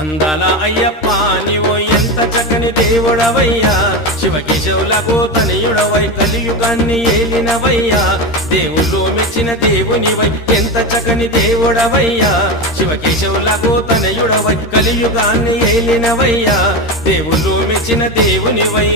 అందాల అయ్యప్ప నీవు ఎంత చక్కని దేవుడవయ్యా, శివకేశవులకు తనయుడవై కలియుగాన్ని ఏలినవయ్యా, దేవుళ్ళు మెచ్చిన దేవునివై ఎంత చక్కని దేవుడవయ్యా, శివకేశవులకు తనయుడవై కలియుగాన్ని ఏలినవయ్యా, దేవుళ్ళు మెచ్చిన దేవునివై.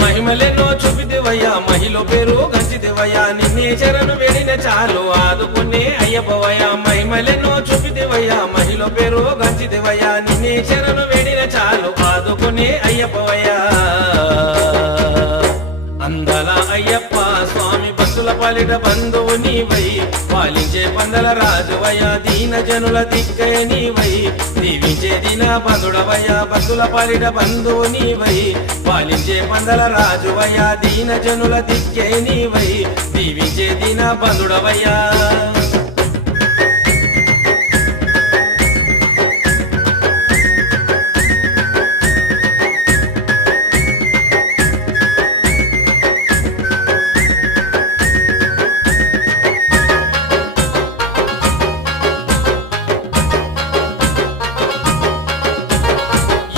మహిమలెన్నో చూపిదివయ్యా, మహిళ పేరు గంచిదివయ్యా, నిన్నే చరణు వేడిన చాలు ఆదుకునే అయ్యప్పవయ్యా. మహిమలెన్నో చూపిదివయ్యా, మహిళ పేరు గంచిదివయ్యా, నిన్నే చరణు వేడిన చాలు ఆదుకునే అయ్యప్పవయ్యా. అందల అయ్యప్ప స్వామి భక్తుల పాలిట బంధువు నీవై, పాలించే పందల రాజువయ్యా, దీన జనుల దిక్కయ నీవై, దీవించే దీన బంధుడవయ్యా, భక్తుల పాలిట బంధువు నీవై, పాలించే పందల రాజువయ్యా, దీన జనుల దిక్కే నీవై, దీవించే దీన బంధుడవయ్యా.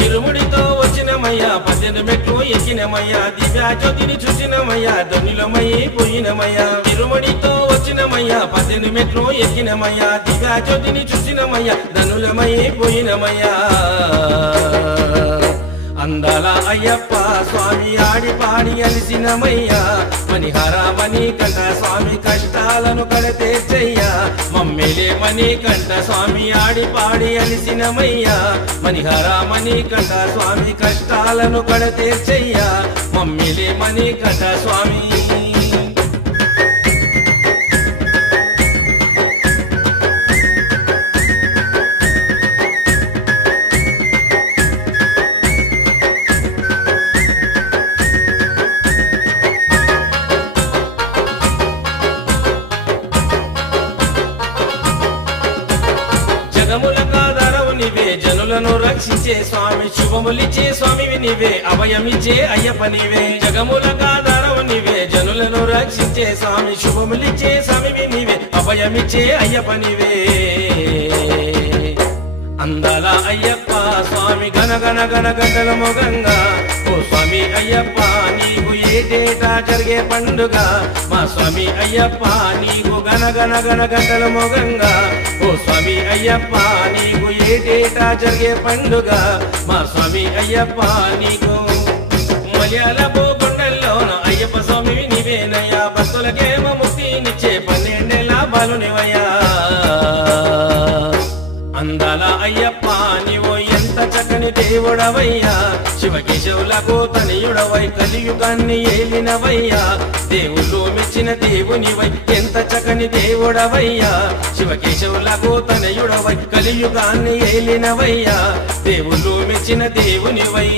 ఇరుముడితో వచ్చినమయ్యా, 18 మెట్లు ఎక్కినమయ్యా, దివ్యా జ్యోతిని చూసినమయ్యా, ధనులమై పోయినమయ్యా. ఇరుముడితో వచ్చినమయ్యా, 18 మెట్లు ఎక్కినమయ్యా, దివ్యా జ్యోతిని చూసినమయ్యా, ధనులమై పోయినమయ్యా. అందాల అయ్యప్ప స్వామి ఆడి పాడి అలిసినమయ్యా, మణిహార మణికంఠ స్వామి కష్టాలను కడతీర్చయ్యా, మమ్మేలే మణికంఠ స్వామి ఆడి పాడి అలిసినమయ్యా, మణిహార మణికంఠ స్వామి కష్టాలను కడతీర్చయ్యా, మమ్మేలే మణికంఠ స్వామి. జగములకాధారవు నీవే, జనులను రక్షించే స్వామి, శుభములిచ్చే స్వామివి నీవే, అభయమిచ్చే అయ్యప్ప నీవే. జగములకాధారవు నీవే, జనులను రక్షించే స్వామి, శుభములిచ్చే స్వామివి నీవే, అభయమిచ్చే అయ్యప్ప నీవే. అందాల అయ్యప్ప స్వామి గణ గణ గణ గంటల మొగంగా, ఓ స్వామి అయ్యప్ప నీకు ఏటేటా జరిగే పండుగ, మా స్వామి అయ్యప్ప నీకు గణ గణ గణ గంటల మొగంగా, ఓ స్వామి అయ్యప్ప నీకు ఏటేటా జరిగే పండుగ, మా స్వామి అయ్యప్ప నీకు. మలయాళ కొండల్లోన అయ్యప్ప స్వామి నీవేనయ్యా, భక్తులకేమ ముక్తినిచ్చే 12 ఏళ్ల బాలునివయ్యా. అందాల అయ్యప్ప నీవు ఎంత చక్కని దేవుడవయ్యా, శివకేశవులకు తనయుడవై కలియుగాన్ని ఏలినవయ్యా, దేవుళ్ళు మెచ్చిన దేవునివై ఎంత చక్కని దేవుడవయ్యా, శివకేశవులకు తనయుడవై కలియుగాన్ని ఏలినవయ్యా, దేవుళ్ళు మెచ్చిన దేవునివై.